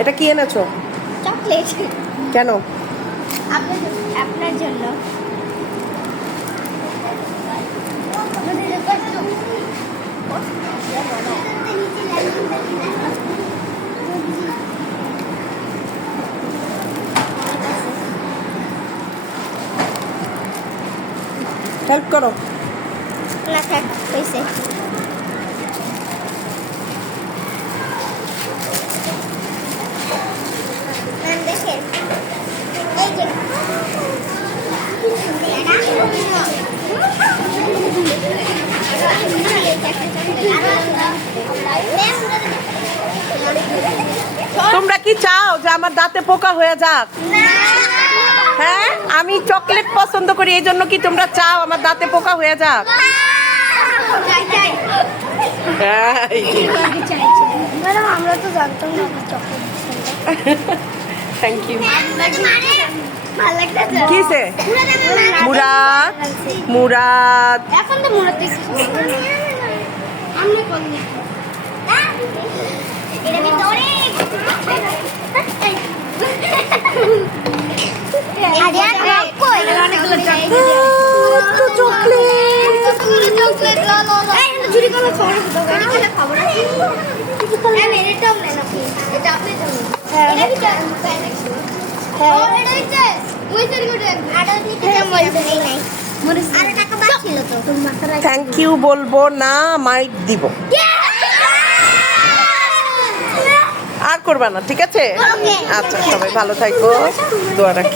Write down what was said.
এটা কি এনেছো? চকলেট। কেন? আপনার জন্য। হেল্প করো। না থাক, হয়েছে। দেখেন এই যে তোমরা কি চাও যে আমার দাঁতে পোকা হয়ে যাক? হ্যাঁ, আমি চকলেট পছন্দ করি, এই জন্য কি তোমরা চাও আমার দাঁতে পোকা হয়ে যাক? আমরা তো জানতাম না চকলেট। Thank you. কিসে? মুরাদ, মুরাদ। এখন তো মুরাদ দেখছি। আমরা কোন এটা ভিতরে আরিয়ান রক কই অনেকগুলো চকলেট লো এই চুরি করে খাওয়ার দোকানে গেলে খাবার আছে আমি এটাও নেন আপনি এটা আপনি জন্য এটা কি হ্যাঁ এটা হচ্ছে ওই চুরি করে আটা দিতে নেই নাই আর টাকা বাকি ছিল তো থ্যাংক ইউ বলবো না, মাইক দিব। আর করবা না, ঠিক আছে? আচ্ছা, সবাই ভালো থাকো, দোয়া রাখি।